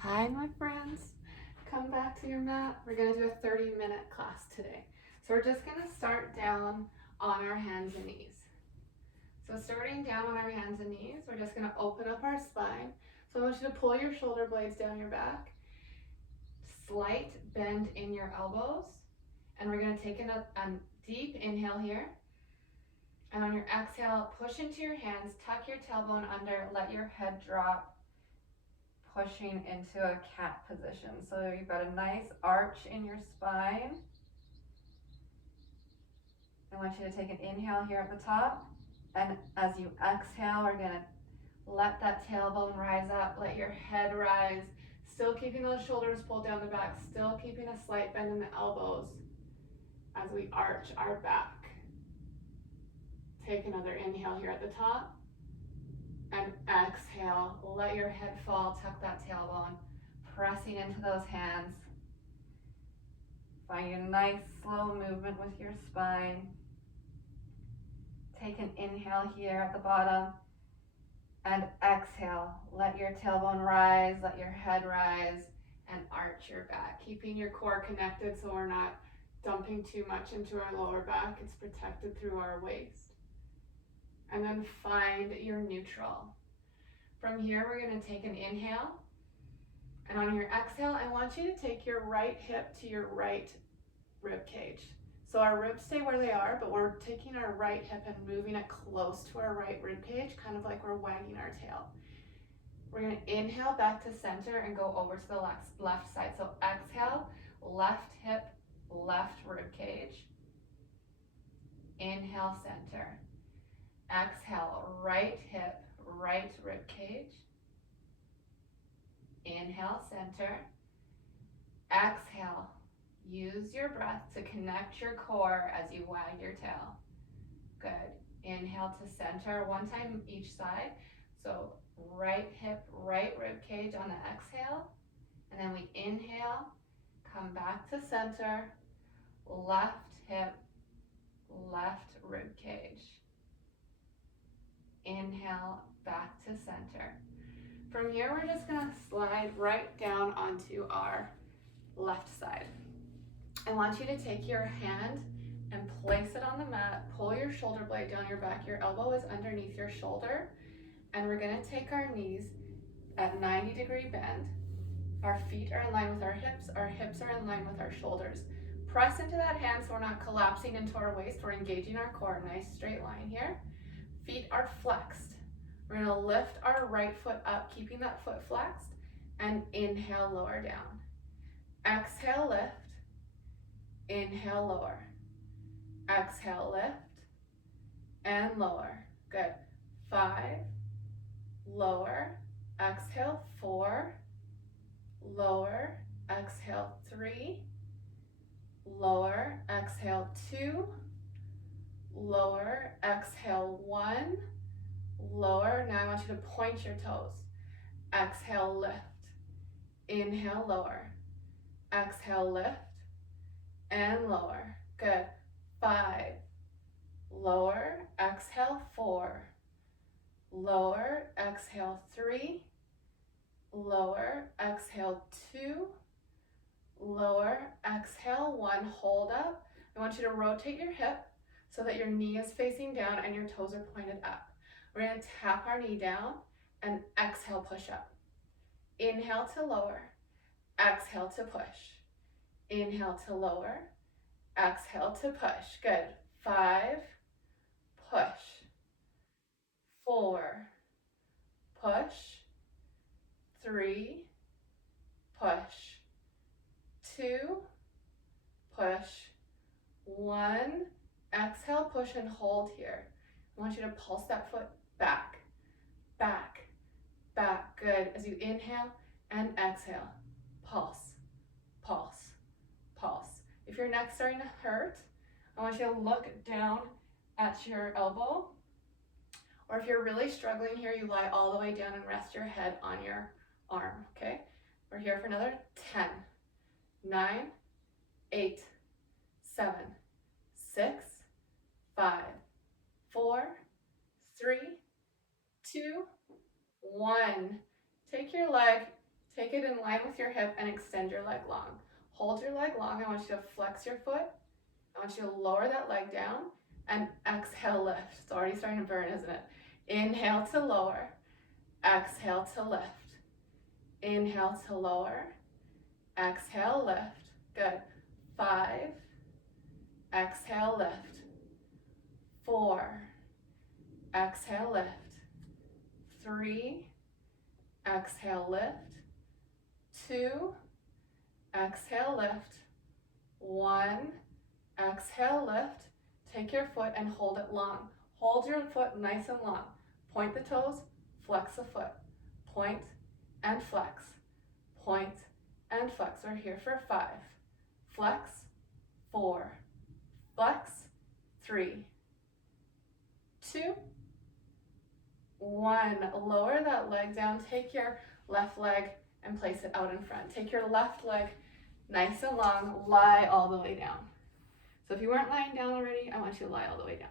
Hi, my friends. Come back to your mat. We're going to do a 30-minute class today. So we're just going to start down on our hands and knees. So starting down on our hands and knees, we're just going to open up our spine. So I want you to pull your shoulder blades down your back, slight bend in your elbows, and we're going to take a deep inhale here. And on your exhale, push into your hands, tuck your tailbone under, let your head drop, pushing into a cat position. So you've got a nice arch in your spine. I want you to take an inhale here at the top, and as you exhale, we're gonna let that tailbone rise up, let your head rise, still keeping those shoulders pulled down the back, still keeping a slight bend in the elbows as we arch our back. Take another inhale here at the top, and exhale, let your head fall, tuck that tailbone, pressing into those hands. Find a nice slow movement with your spine. Take an inhale here at the bottom, and exhale. Let your tailbone rise, let your head rise, and arch your back, keeping your core connected so we're not dumping too much into our lower back. It's protected through our waist. And then find your neutral. From here, we're going to take an inhale. And on your exhale, I want you to take your right hip to your right rib cage. So our ribs stay where they are, but we're taking our right hip and moving it close to our right rib cage, kind of like we're wagging our tail. We're going to inhale back to center and go over to the left side. So exhale, left hip, left rib cage. Inhale, center. Exhale, right hip, right rib cage. Inhale, center. Exhale, use your breath to connect your core as you wag your tail. Good. Inhale to center, one time each side. So right hip, right rib cage on the exhale. And then we inhale, come back to center, left hip, left rib cage. Inhale, back to center. From here, we're just gonna slide right down onto our left side. I want you to take your hand and place it on the mat, pull your shoulder blade down your back, your elbow is underneath your shoulder, and we're gonna take our knees at 90-degree bend. Our feet are in line with our hips are in line with our shoulders. Press into that hand so we're not collapsing into our waist, we're engaging our core, nice straight line here. Feet are flexed. We're gonna lift our right foot up, keeping that foot flexed, and inhale, lower down. Exhale, lift. Inhale, lower. Exhale, lift. And lower. Good. 5. Lower. Exhale, 4. Lower. Exhale, 3. Lower. Exhale, 2. Lower. Exhale, 1. Lower. Now I want you to point your toes. Exhale, lift. Inhale, lower. Exhale, lift. And lower. Good. 5. Lower. Exhale, 4. Lower. Exhale, 3. Lower. Exhale, 2. Lower. Exhale, 1. Hold up. I want you to rotate your hip so that your knee is facing down and your toes are pointed up. We're going to tap our knee down and exhale, push up. Inhale to lower. Exhale to push. Inhale to lower. Exhale to push. Good. 5. Push. 4. Push. 3. Push. 2. Push. 1. Exhale, push and hold here. I want you to pulse that foot back, back, back. Good. As you inhale and exhale, pulse, pulse, pulse. If your neck's starting to hurt, I want you to look down at your elbow. Or if you're really struggling here, you lie all the way down and rest your head on your arm, okay? We're here for another 10, 9, 8, 7, 6, 5, 4, 3, 2, 1. Take your leg Take it in line with your hip and extend your leg long. Hold your leg long. I want you to flex your foot. I want you to lower that leg down and exhale, lift. It's already starting to burn, isn't it? Inhale to lower. Exhale to lift. Inhale to lower. Exhale, lift. Good. 5. Exhale, lift. 4. Exhale, lift. 3. Exhale, lift. 2. Exhale, lift. 1. Exhale, lift. Take your foot and hold it long. Hold your foot nice and long. Point the toes, flex the foot. Point and flex. Point and flex. We're here for 5. Flex. 4. Flex. 3. 2. 1. Lower that leg down. Take your left leg and place it out in front. Take your left leg nice and long. Lie all the way down. So if you weren't lying down already, I want you to lie all the way down.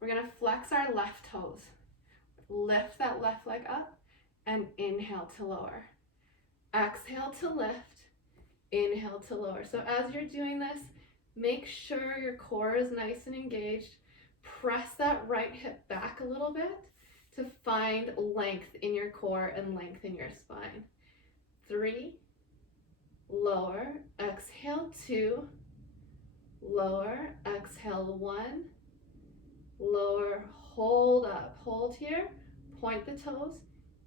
We're going to flex our left toes. Lift that left leg up and inhale to lower. Exhale to lift. Inhale to lower. So as you're doing this, make sure your core is nice and engaged. Press that right hip back a little bit to find length in your core and length in your spine. 3. Lower. Exhale 2. Lower. Exhale 1. Lower. Hold up. Hold here. Point the toes.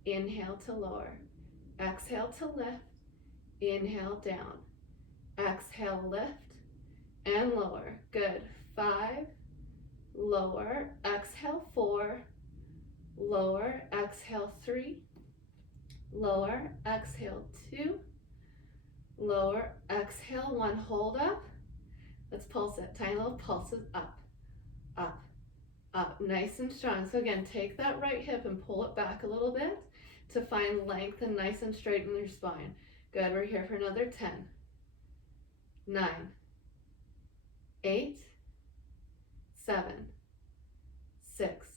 Inhale to lower. Exhale to lift. Inhale down. Exhale, lift and lower. Good. 5. Lower. Exhale 4. Lower. Exhale 3. Lower. Exhale 2. Lower. Exhale 1. Hold up. Let's pulse it. Tiny little pulses up, up, up. Nice and strong. So again, take that right hip and pull it back a little bit to find length and nice and straight in your spine. Good. We're here for another 10. 9. 8. 7. 6.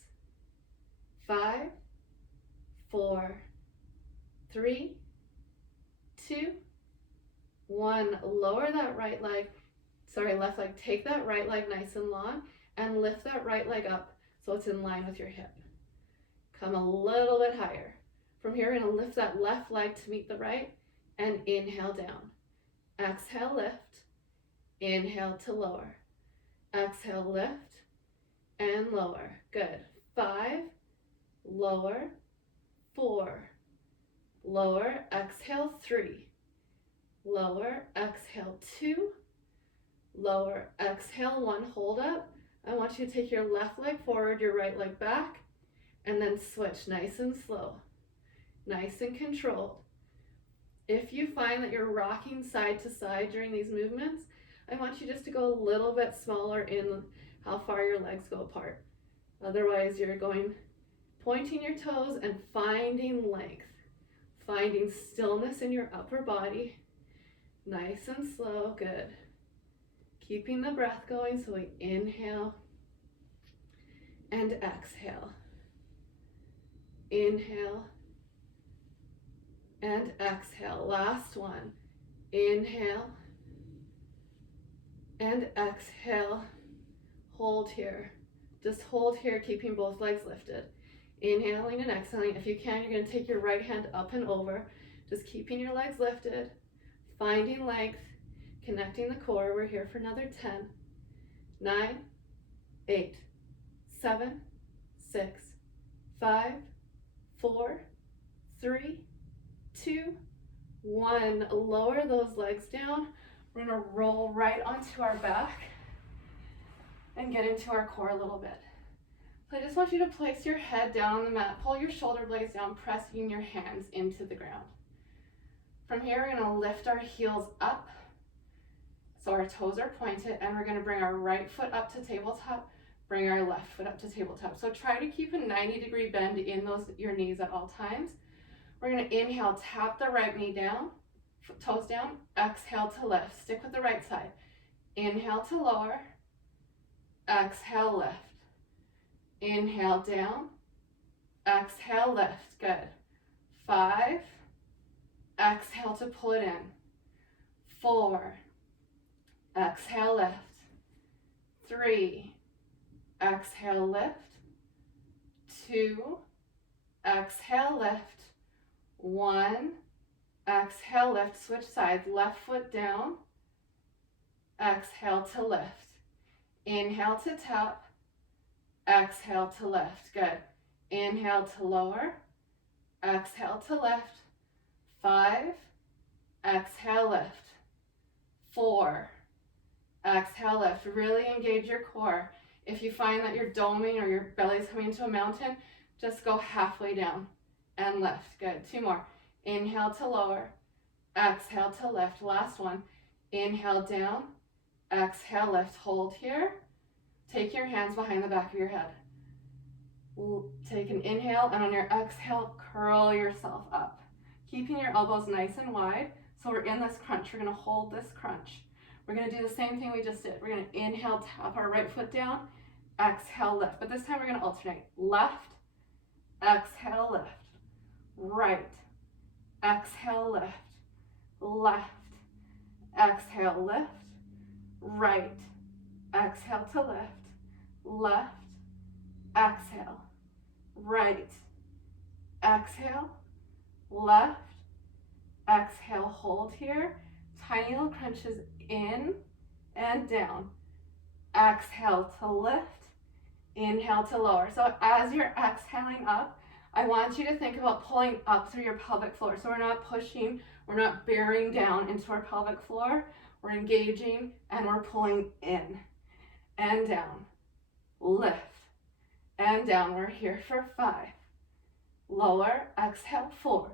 5. 4. 3. 2. 1. Lower that right leg. Left leg. Take that right leg nice and long and lift that right leg up so it's in line with your hip. Come a little bit higher. From here, we're going to lift that left leg to meet the right and inhale down. Exhale, lift. Inhale to lower. Exhale, lift and lower. Good. 5. Lower. 4. Lower. Exhale 3. Lower. Exhale 2. Lower. Exhale 1. Hold up. I want you to take your left leg forward, your right leg back, and then switch nice and slow, nice and controlled. If you find that you're rocking side to side during these movements, I want you just to go a little bit smaller in how far your legs go apart. Otherwise, you're going, pointing your toes and finding length, finding stillness in your upper body. Nice and slow. Good. Keeping the breath going, so we inhale and exhale. Inhale and exhale. Last one. Inhale and exhale. Hold here. Just hold here, keeping both legs lifted. Inhaling and exhaling. If you can, you're going to take your right hand up and over. Just keeping your legs lifted, finding length, connecting the core. We're here for another 10, 9, 8, 7, 6, 5, 4, 3, 2, 1. Lower those legs down. We're going to roll right onto our back and get into our core a little bit. So I just want you to place your head down on the mat, pull your shoulder blades down, pressing your hands into the ground. From here, we're going to lift our heels up so our toes are pointed, and we're going to bring our right foot up to tabletop, bring our left foot up to tabletop. So try to keep a 90-degree bend in your knees at all times. We're going to inhale, tap the right knee down, toes down, exhale to lift. Stick with the right side. Inhale to lower, exhale, lift. Inhale down, exhale, lift. Good. 5, exhale to pull it in. 4, exhale, lift. 3, exhale, lift. 2, exhale, lift. 1, exhale, lift. Switch sides, left foot down. Exhale to lift. Inhale to tap. Exhale to lift. Good. Inhale to lower. Exhale to lift. 5, exhale, lift. 4, exhale, lift. Really engage your core. If you find that you're doming or your belly's coming to a mountain, just go halfway down and lift. Good. 2 more. Inhale to lower. Exhale to lift. Last one. Inhale down. Exhale, lift. Hold here. Take your hands behind the back of your head. Take an inhale, and on your exhale, curl yourself up. Keeping your elbows nice and wide. So we're in this crunch. We're going to hold this crunch. We're going to do the same thing we just did. We're going to inhale, tap our right foot down. Exhale, lift. But this time we're going to alternate. Left, exhale, lift. Right, exhale, lift. Left, exhale, lift. Right, exhale to lift. Left, exhale. Right, exhale. Left, exhale, hold here. Tiny little crunches in and down. Exhale to lift. Inhale to lower. So as you're exhaling up, I want you to think about pulling up through your pelvic floor. So we're not pushing, we're not bearing down into our pelvic floor. We're engaging and we're pulling in and down. Lift and down. We're here for 5. Lower, exhale, 4.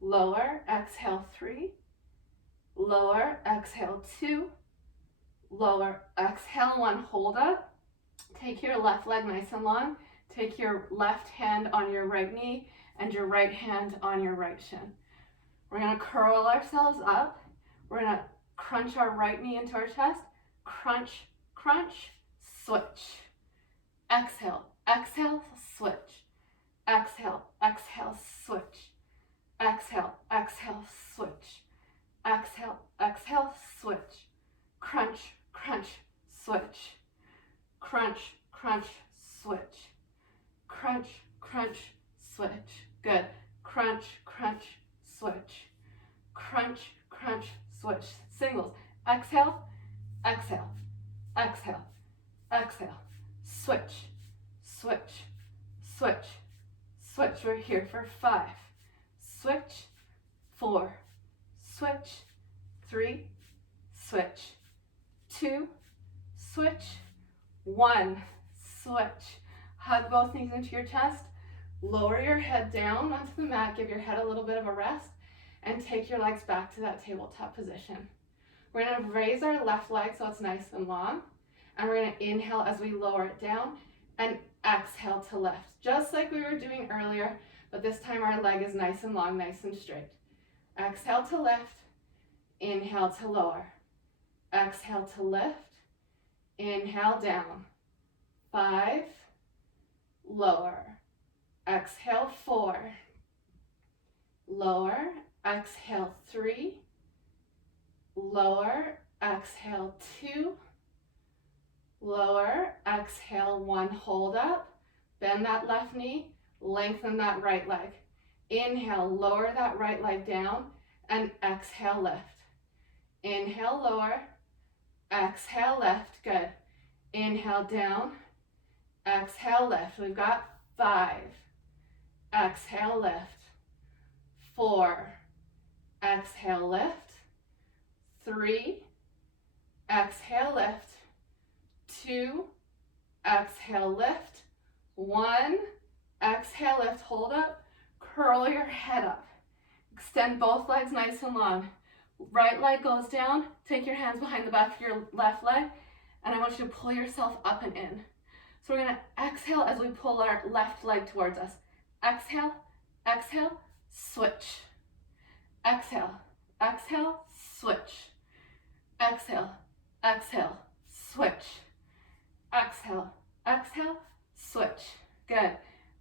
Lower, exhale, 3. Lower, exhale, 2. Lower, exhale, 1. Hold up. Take your left leg nice and long. Take your left hand on your right knee and your right hand on your right shin. We're going to curl ourselves up. We're going to crunch our right knee into our chest. Crunch, crunch, switch. Exhale, exhale, switch. Exhale, exhale, switch. Exhale, exhale, switch. Exhale, exhale, switch. Crunch, crunch, switch. Crunch, crunch, switch. Crunch, crunch, switch. Good. Crunch, crunch, switch. Crunch, crunch, switch. Singles. Exhale, exhale, exhale, exhale. Switch, switch, switch, switch. We're here for 5. Switch, 4. Switch, 3. Switch, 2. Switch, 1. Switch. Hug both knees into your chest. Lower your head down onto the mat. Give your head a little bit of a rest. And take your legs back to that tabletop position. We're going to raise our left leg so it's nice and long. And we're going to inhale as we lower it down. And exhale to lift. Just like we were doing earlier. But this time our leg is nice and long, nice and straight. Exhale to lift. Inhale to lower. Exhale to lift. Inhale down. 5. Lower. Exhale 4. Lower. Exhale 3. Lower. Exhale 2. Lower. Exhale 1. Hold up. Bend that left knee. Lengthen that right leg. Inhale. Lower that right leg down. And exhale lift. Inhale lower. Exhale lift. Good. Inhale down. Exhale lift. We've got 5. Exhale lift. 4. Exhale lift. 3. Exhale lift. 2. Exhale lift. 1. Exhale lift. Hold up. Curl your head up. Extend both legs nice and long. Right leg goes down. Take your hands behind the back of your left leg. And I want you to pull yourself up and in. So we're going to exhale as we pull our left leg towards us. Exhale, exhale, switch. Exhale, exhale, switch. Exhale, exhale, switch. Exhale, exhale, switch. Good.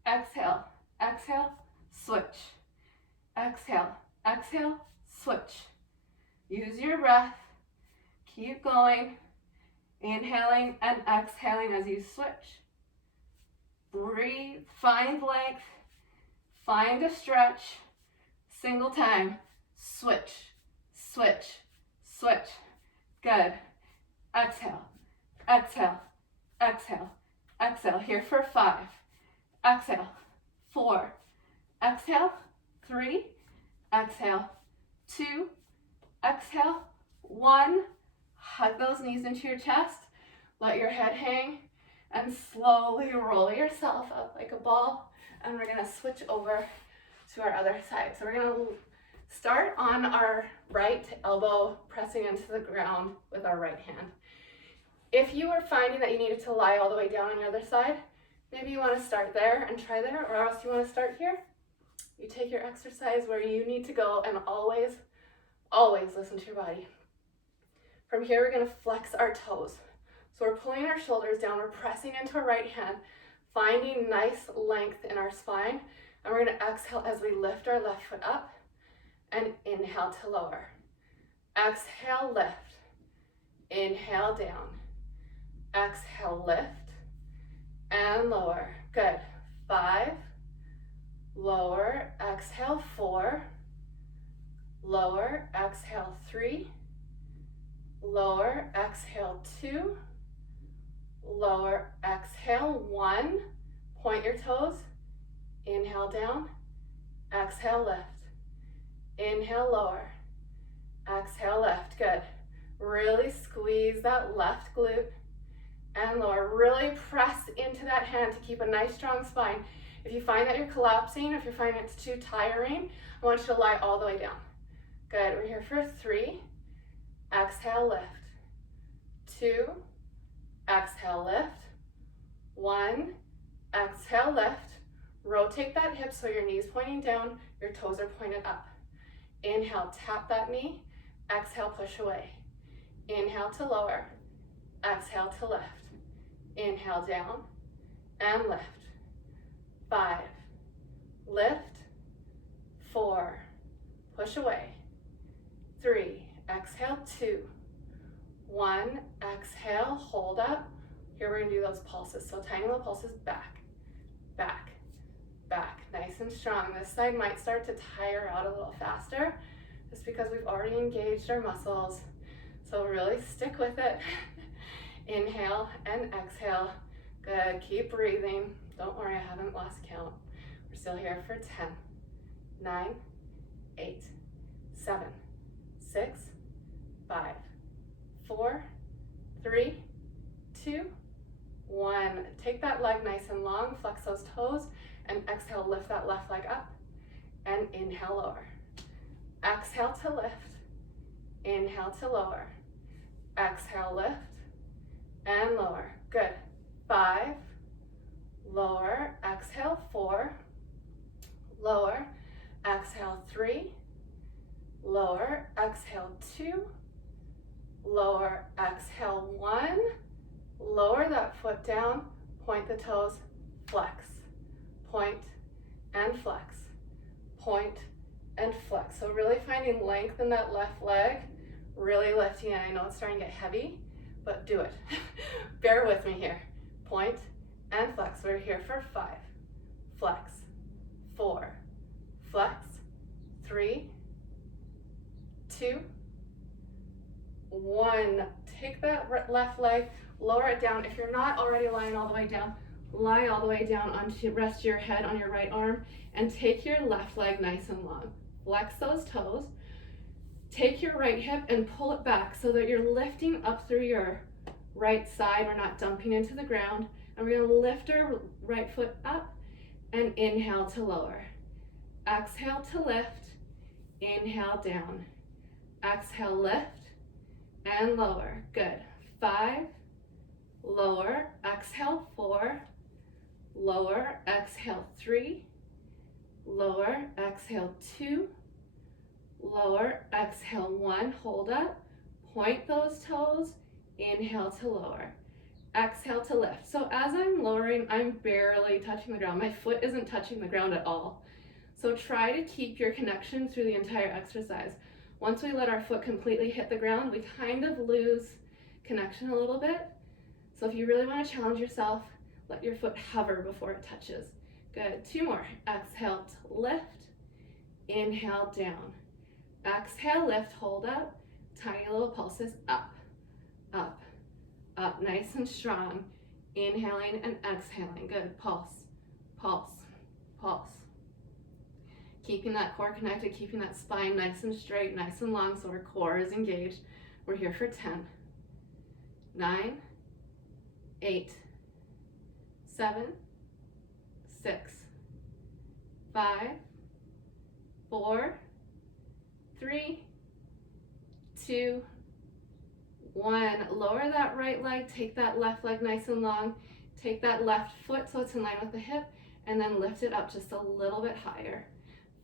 Exhale, exhale, switch. Exhale, exhale, switch. Use your breath, keep going, inhaling and exhaling as you switch. Breathe, find length, find a stretch, single time, switch, switch, switch. Good. Exhale, exhale, exhale, exhale. Here for 5. Exhale, 4. Exhale, 3. Exhale, 2. Exhale, 1. Hug those knees into your chest. Let your head hang and slowly roll yourself up like a ball. And we're gonna switch over to our other side. So we're gonna start on our right elbow, pressing into the ground with our right hand. If you are finding that you needed to lie all the way down on your other side, maybe you wanna start there and try there, or else you wanna start here. You take your exercise where you need to go, and always, always listen to your body. From here, we're gonna flex our toes. So we're pulling our shoulders down, we're pressing into our right hand, finding nice length in our spine, and we're gonna exhale as we lift our left foot up, and inhale to lower. Exhale, lift. Inhale, down. Exhale, lift, and lower. Good. 5, lower, exhale, 4, lower, exhale, 3, lower, exhale, 2, lower, exhale, 1, point your toes, inhale, down, exhale, lift, inhale, lower, exhale, lift. Good. Really squeeze that left glute and lower. Really press into that hand to keep a nice strong spine. If you find that you're collapsing, if you're finding it's too tiring, I want you to lie all the way down. Good. We're here for 3. Exhale, lift. 2. Exhale, lift. 1. Exhale, lift. Rotate that hip so your knee's pointing down, your toes are pointed up. Inhale, tap that knee. Exhale, push away. Inhale to lower. Exhale to lift. Inhale, down and lift. 5, lift. 4, push away. 3, exhale, 2, 1, exhale, hold up. Here we're gonna do those pulses. So tiny little pulses, back, back, back, nice and strong. This side might start to tire out a little faster just because we've already engaged our muscles. So really stick with it. Inhale and exhale. Good, keep breathing. Don't worry, I haven't lost count. We're still here for 10, 9, 8, 7, 6, 5, 4, 3, 2, 1. Take that leg nice and long, flex those toes, and exhale, lift that left leg up, and inhale, lower. Exhale to lift, inhale to lower. Exhale, lift, and lower. Good. 5, lower, exhale, 4, lower, exhale, 3, lower, exhale, 2, lower, exhale, 1, lower that foot down, point the toes, flex, point and flex, point and flex. So really finding length in that left leg, really lifting it. I know it's starting to get heavy, but do it. Bear with me here. Point and flex. We're here for 5, flex, 4, flex, 3, 2, 1. Take that left leg, lower it down. If you're not already lying all the way down, lie all the way down onto, rest your head on your right arm, and take your left leg nice and long. Flex those toes. Take your right hip and pull it back so that you're lifting up through your right side. We're not dumping into the ground. And we're gonna lift our right foot up and inhale to lower. Exhale to lift, inhale down. Exhale, lift and lower. Good. 5, lower, exhale, 4, lower, exhale, 3, lower, exhale, 2, lower, exhale, 1, hold up, point those toes, inhale to lower, exhale to lift. So as I'm lowering, I'm barely touching the ground. My foot isn't touching the ground at all. So try to keep your connection through the entire exercise. Once we let our foot completely hit the ground, we kind of lose connection a little bit. So if you really want to challenge yourself, let your foot hover before it touches. Good, 2 more. Exhale to lift, inhale down. Exhale, lift, hold up, tiny little pulses, up, up, up, nice and strong. Inhaling and exhaling, good, pulse, pulse, pulse. Keeping that core connected, keeping that spine nice and straight, nice and long, so our core is engaged. We're here for 10, 9, 8, 7, 6, 5, 4, 3, 2, 1. Lower that right leg, take that left leg nice and long, take that left foot so it's in line with the hip, and then lift it up just a little bit higher.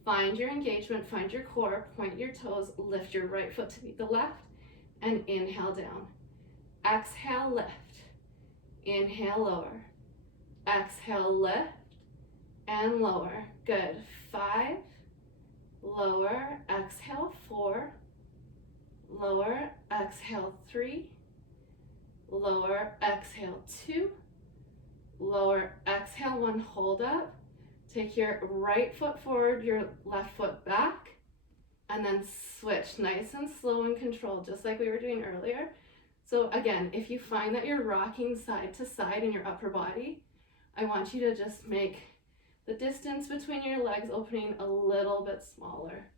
Find your engagement, find your core, point your toes, lift your right foot to meet the left, and inhale down. Exhale, lift. Inhale, lower. Exhale, lift, and lower. Good. 5, lower, exhale, 4, lower, exhale, 3, lower, exhale, 2, lower, exhale, 1, hold up. Take your right foot forward, your left foot back, and then switch nice and slow and controlled, just like we were doing earlier. So again, if you find that you're rocking side to side in your upper body, I want you to just make the distance between your legs opening a little bit smaller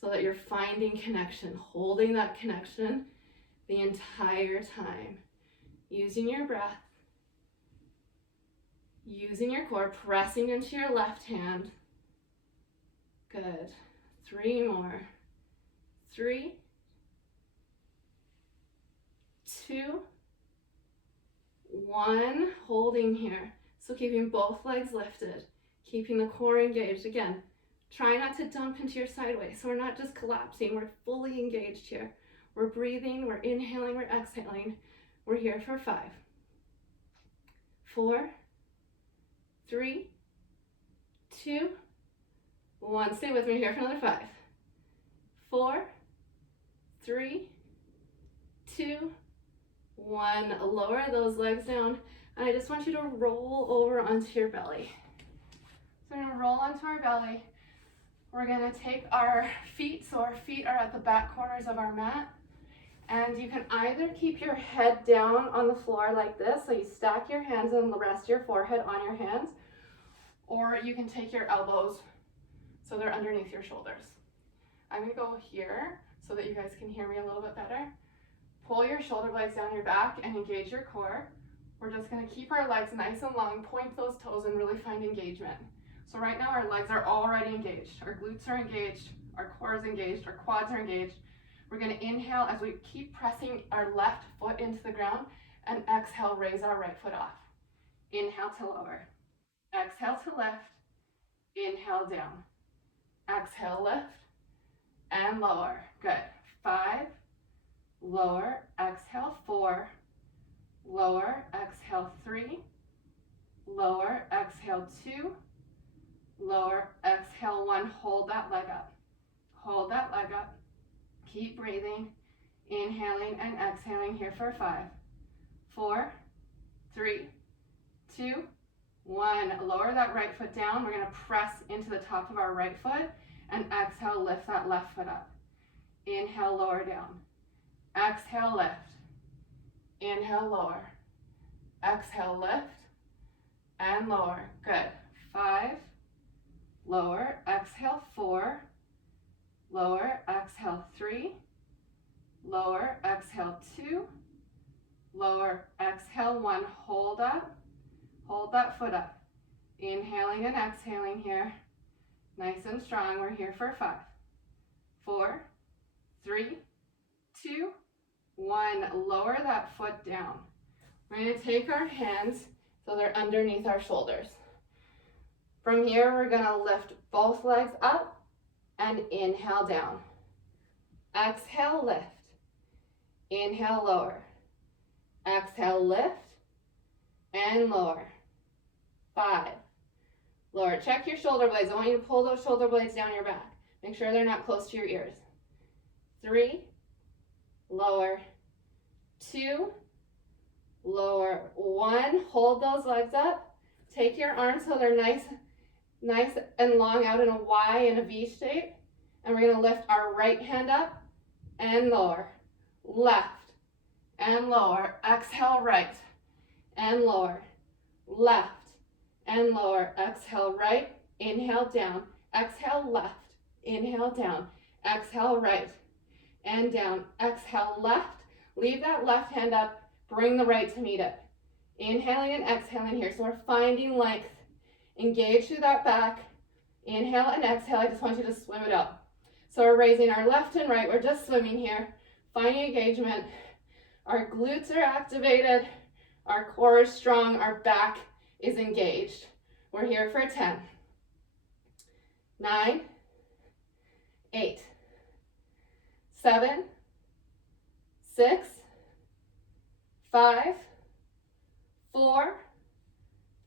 so that you're finding connection, holding that connection the entire time. Using your breath, using your core, pressing into your left hand. Good. 3 more. 3, 2, 1. Holding here. So keeping both legs lifted, keeping the core engaged. Again, try not to dump into your sideways. So we're not just collapsing, we're fully engaged here. We're breathing, we're inhaling, we're exhaling. We're here for 5, 4, 3, 2, 1. Stay with me here for another 5, 4, 3, 2, 1. Lower those legs down, and I just want you to roll over onto your belly. So we're gonna roll onto our belly. We're gonna take our feet, so our feet are at the back corners of our mat, and you can either keep your head down on the floor like this, so you stack your hands and rest your forehead on your hands, or you can take your elbows so they're underneath your shoulders. I'm gonna go here so that you guys can hear me a little bit better. Pull your shoulder blades down your back and engage your core. We're just gonna keep our legs nice and long, point those toes and really find engagement. So right now our legs are already engaged. Our glutes are engaged, our core is engaged, our quads are engaged. We're gonna inhale as we keep pressing our left foot into the ground, and exhale, raise our right foot off. Inhale to lower. Exhale to lift. Inhale down. Exhale, lift, and lower. Good. 5, lower, exhale, 4, lower, exhale, 3, lower, exhale, 2, lower, exhale, 1. Hold that leg up. Hold that leg up. Keep breathing, inhaling and exhaling here for 5, 4, 3, 2, 1. Lower that right foot down. We're going to press into the top of our right foot, and exhale, lift that left foot up. Inhale, lower down. Exhale, lift. Inhale, lower. Exhale, lift, and lower. Good. 5, lower, exhale, 4, lower, exhale, 3, lower, exhale, 2, lower, exhale, 1. Hold up, hold that foot up. Inhaling and exhaling here. Nice and strong. We're here for 5, 4, 3, 2, 1. Lower that foot down. We're going to take our hands so they're underneath our shoulders. From here, we're going to lift both legs up and inhale down. Exhale, lift. Inhale, lower. Exhale, lift and lower. 5, lower. Check your shoulder blades. I want you to pull those shoulder blades down your back. Make sure they're not close to your ears. 3, lower. 2, lower. 1, hold those legs up. Take your arms so they're nice and long out in a Y and a V shape. And we're gonna lift our right hand up and lower. Left and lower. Exhale, right and lower. Left and lower. Exhale, right. Inhale, down. Exhale, left. Inhale, down. Exhale, right and down. Exhale, left. Leave that left hand up. Bring the right to meet it. Inhaling and exhaling here. So we're finding length. Engage through that back. Inhale and exhale. I just want you to swim it up. So we're raising our left and right. We're just swimming here. Finding engagement. Our glutes are activated. Our core is strong. Our back is engaged. We're here for 10, 9, 8, 7, 6, 5, 4,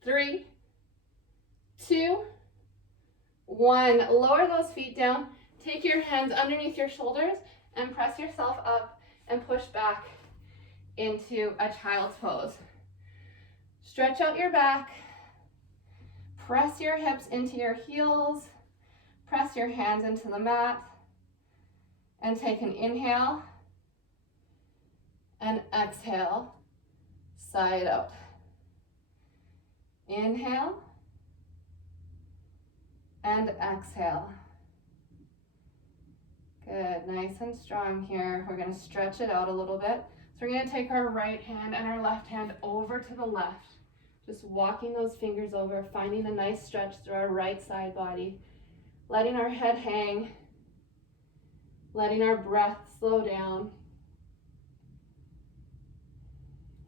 3, 2, 1. Lower those feet down. Take your hands underneath your shoulders and press yourself up and push back into a child's pose. Stretch out your back. Press your hips into your heels. Press your hands into the mat. And take an inhale and exhale, side out. Inhale and exhale. Good, nice and strong here. We're gonna stretch it out a little bit. So we're gonna take our right hand and our left hand over to the left. Just walking those fingers over, finding a nice stretch through our right side body. Letting our head hang. Letting our breath slow down.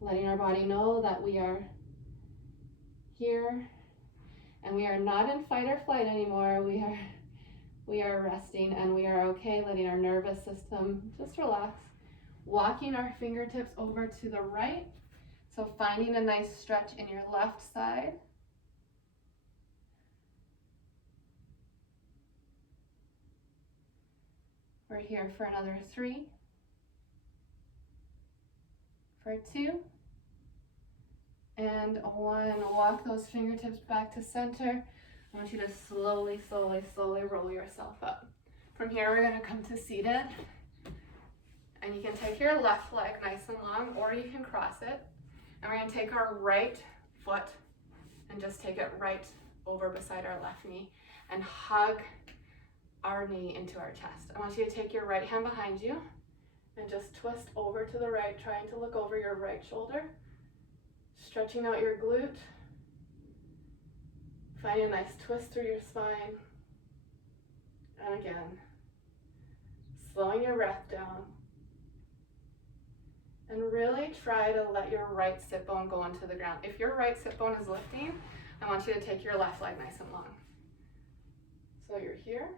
Letting our body know that we are here and we are not in fight or flight anymore. We are resting and we are okay, letting our nervous system just relax. Walking our fingertips over to the right. So finding a nice stretch in your left side. We're here for another 3, for 2, and 1. Walk those fingertips back to center. I want you to slowly, slowly, slowly roll yourself up. From here, we're gonna come to seated. And you can take your left leg nice and long, or you can cross it. And we're gonna take our right foot and just take it right over beside our left knee and hug our knee into our chest. I want you to take your right hand behind you and just twist over to the right, trying to look over your right shoulder, stretching out your glute. Find a nice twist through your spine. And again, slowing your breath down. And really try to let your right sit bone go into the ground. If your right sit bone is lifting, I want you to take your left leg nice and long. So you're here.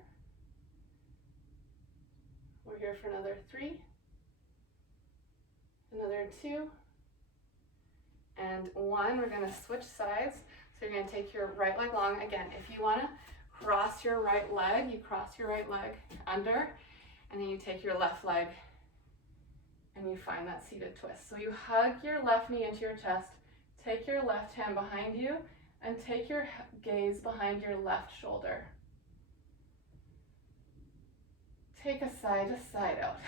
We're here for another 3, another 2, and 1. We're gonna switch sides. So you're gonna take your right leg long. Again, if you wanna cross your right leg, you cross your right leg under, and then you take your left leg and you find that seated twist. So you hug your left knee into your chest, take your left hand behind you, and take your gaze behind your left shoulder. Take a side to side out.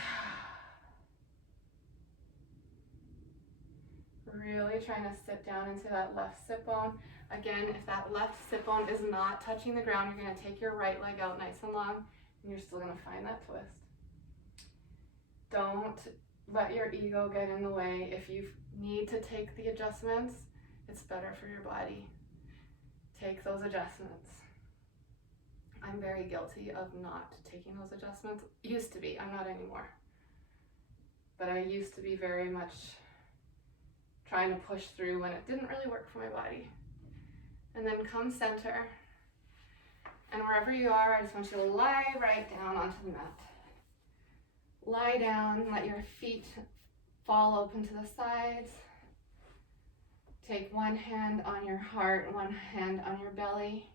Really trying to sit down into that left sit bone. Again, if that left sit bone is not touching the ground, you're gonna take your right leg out nice and long, and you're still gonna find that twist. Don't let your ego get in the way. If you need to take the adjustments, it's better for your body. Take those adjustments. I'm very guilty of not taking those adjustments. Used to be, I'm not anymore. But I used to be very much trying to push through when it didn't really work for my body. And then come center. And wherever you are, I just want you to lie right down onto the mat. Lie down, let your feet fall open to the sides. Take one hand on your heart, one hand on your belly.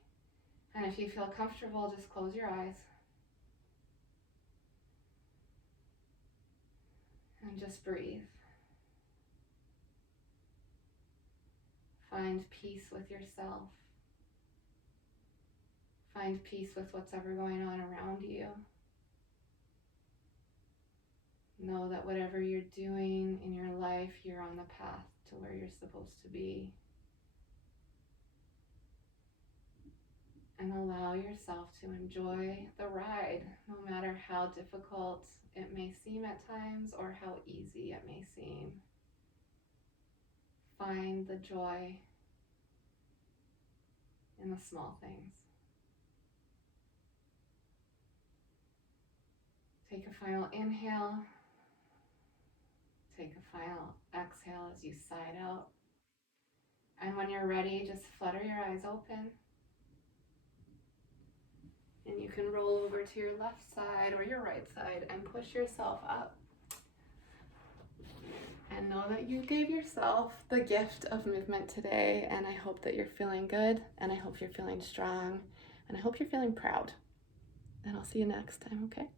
And if you feel comfortable, just close your eyes. And just breathe. Find peace with yourself. Find peace with what's ever going on around you. Know that whatever you're doing in your life, you're on the path to where you're supposed to be. And allow yourself to enjoy the ride, no matter how difficult it may seem at times or how easy it may seem. Find the joy in the small things. Take a final inhale. Take a final exhale as you side out. And when you're ready, just flutter your eyes open. And you can roll over to your left side or your right side and push yourself up. And know that you gave yourself the gift of movement today. And I hope that you're feeling good. And I hope you're feeling strong. And I hope you're feeling proud. And I'll see you next time, okay?